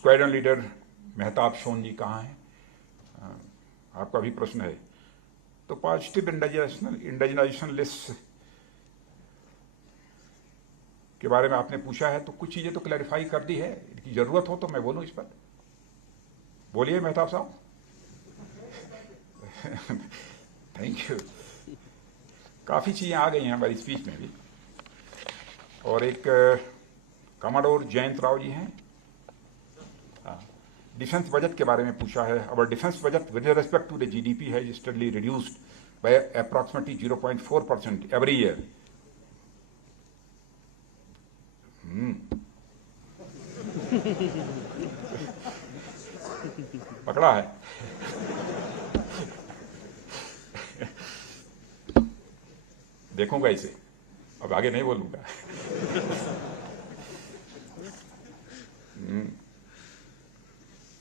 Squadron leader Mehtab सोन जी कहाँ हैं? आपका भी प्रश्न है। तो पॉजिटिव इंडिजिनाइजेशन लिस्ट के बारे में आपने पूछा है, तो कुछ चीजें तो क्लैरिफाई कर दी है। इनकी जरूरत हो तो मैं बोलूं इस पर। बोलिए मेहताब साहब। Thank you. काफी चीजें आ गई हैं हमारी स्पीच में भी। और एक कमांडोर जयंत राव जी हैं, डिफेंस बजट के बारे में पूछा है। Our defence budget with respect to the GDP has steadily reduced by approximately 0.4% every year. पकड़ा है। देखूंगा इसे, अब आगे नहीं बोलूंगा।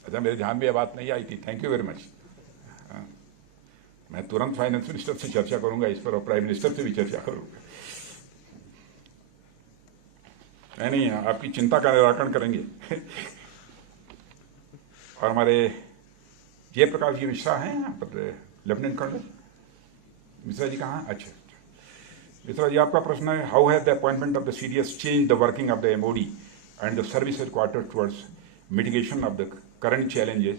अच्छा, मेरे ध्यान में यह बात नहीं आई थी। Thank you very much. मैं तुरंत फाइनेंस मिनिस्टर से चर्चा करूंगा इस पर और प्राइम मिनिस्टर से भी चर्चा करूंगा। नहीं, आपकी चिंता का निराकरण करेंगे। और हमारे जयप्रकाश जी मिश्रा हैं यहाँ पर, लेफ्टिनेंट कर्नल मिश्रा जी कहाँ? अच्छा, मिश्रा जी, आपका प्रश्न है, how have the appointment of the CDS change the working of the MoD and the service headquarter towards mitigation of the current challenges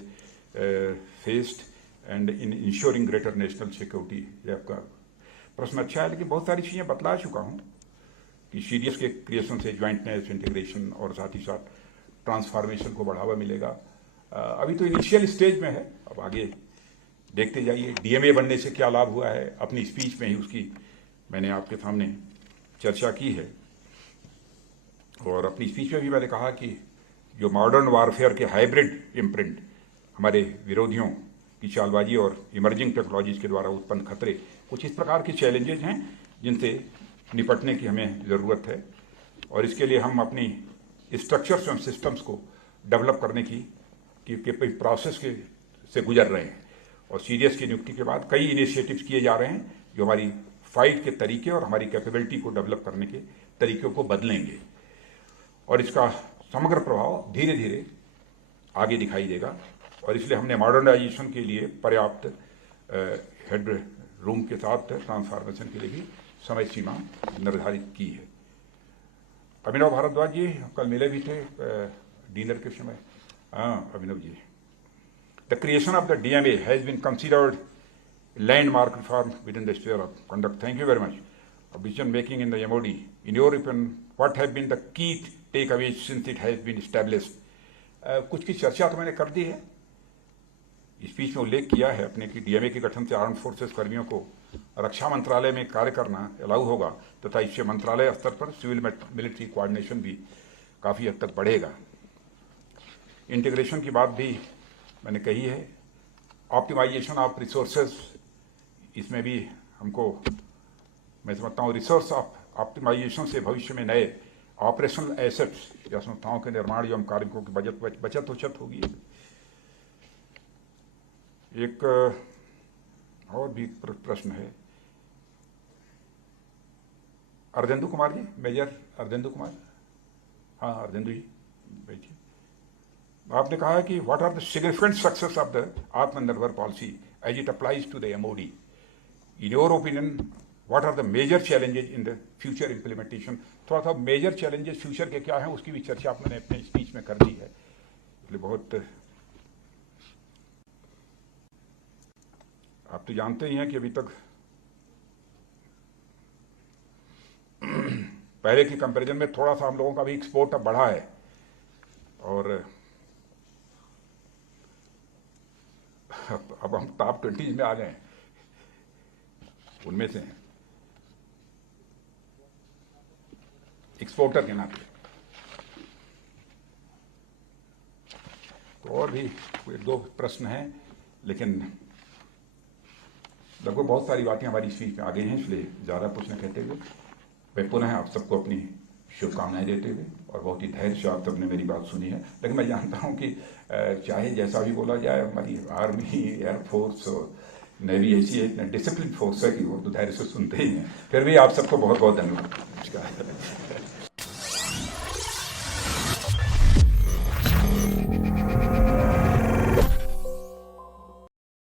faced and in ensuring greater national security? ये आपका प्रश्न अच्छा है, लेकिन बहुत सारी चीजें बतला चुका हूँ कि सीडीएस के क्रिएशन से ज्वाइंटनेस, इंटीग्रेशन और साथ ही साथ ट्रांसफॉर्मेशन को बढ़ावा मिलेगा। अभी तो इनिशियल स्टेज में है, अब आगे देखते जाइए। डीएमए बनने से क्या लाभ हुआ है, अपनी स्पीच में ही उसकी मैंने आपके सामने चर्चा की है। और अपनी स्पीच में भी मैंने कहा कि जो मॉडर्न वारफेयर के हाइब्रिड इम्प्रिंट, हमारे विरोधियों की चालबाजी और इमर्जिंग टेक्नोलॉजीज के द्वारा उत्पन्न खतरे, कुछ इस प्रकार के चैलेंजेस हैं जिनसे निपटने की हमें ज़रूरत है। और इसके लिए हम अपनी स्ट्रक्चर्स और सिस्टम्स को डेवलप करने की प्रोसेस से गुजर रहे हैं। और सीडीएस की नियुक्ति के बाद कई इनिशिएटिव्स किए जा रहे हैं जो हमारी फाइट के तरीके और हमारी कैपेबिलिटी को डेवलप करने के तरीकों को बदलेंगे। और इसका समग्र प्रभाव धीरे धीरे आगे दिखाई देगा। और इसलिए हमने मॉडर्नाइजेशन के लिए पर्याप्त हेड रूम के साथ ट्रांसफॉर्मेशन के लिए भी समय सीमा निर्धारित की है। अभिनव भारद्वाज जी कल मिले भी थे डिनर के समय। हाँ Abhinav ji, the creation of the DMA has been considered landmark reform with in the sphere of conduct. Thank you very much. Decision making in the MoD, in your opinion what have been the key take away since it has been established? कुछ की चर्चा तो मैंने कर दी है, speech में उल्लेख किया है अपने कि डीएमए के गठन से आर्म्ड फोर्सेस कर्मियों को रक्षा मंत्रालय में कार्य करना अलाउ होगा तथा इससे मंत्रालय स्तर पर सिविल मिलिट्री कोऑर्डिनेशन भी काफ़ी हद तक बढ़ेगा। इंटीग्रेशन की बात भी मैंने कही है। ऑप्टिमाइजेशन ऑफ रिसोर्सेज, इसमें भी हमको, मैं समझता हूँ रिसोर्स ऑप्टिमाइजेशन से भविष्य में नए ऑपरेशनल एसेट्स या संस्थाओं के निर्माण एवं कार्मिकों की बचत होगी। एक और भी प्रश्न है, अर्धेंदु कुमार जी, मेजर अर्धेंदु कुमार। हाँ अर्धेंदु जी बैठिए। आपने कहा है कि what are the significant success of the Atmanirbhar policy as it applies to the MoD? In your opinion what are the major challenges in the future implementation? थोड़ा सा मेजर चैलेंजेस फ्यूचर के क्या हैं उसकी भी चर्चा आपने अपने स्पीच में कर दी है, इसलिए बहुत। आप तो जानते ही हैं कि अभी तक पहले की कंपैरिजन में थोड़ा सा हम लोगों का भी एक्सपोर्ट अब बढ़ा है। और अब हम टॉप 20 में आ गए, उनमें से हैं एक्सपोर्टर के नाते। तो और भी एक दो प्रश्न हैं, लेकिन लगभग बहुत सारी बातें हमारी स्पीच में आ गई हैं, इसलिए ज़्यादा कुछ न कहते हुए मैं पुनः आप सबको अपनी शुभकामनाएं देते हुए, और बहुत ही धैर्य से आप सबने मेरी बात सुनी है। लेकिन मैं जानता हूं कि चाहे जैसा भी बोला जाए, हमारी आर्मी, एयरफोर्स और नेवी ऐसी एक डिसिप्लिन फोर्स है कि वो तो धैर्य से सुनते ही हैं। फिर भी आप सबको बहुत बहुत धन्यवाद। नमस्कार।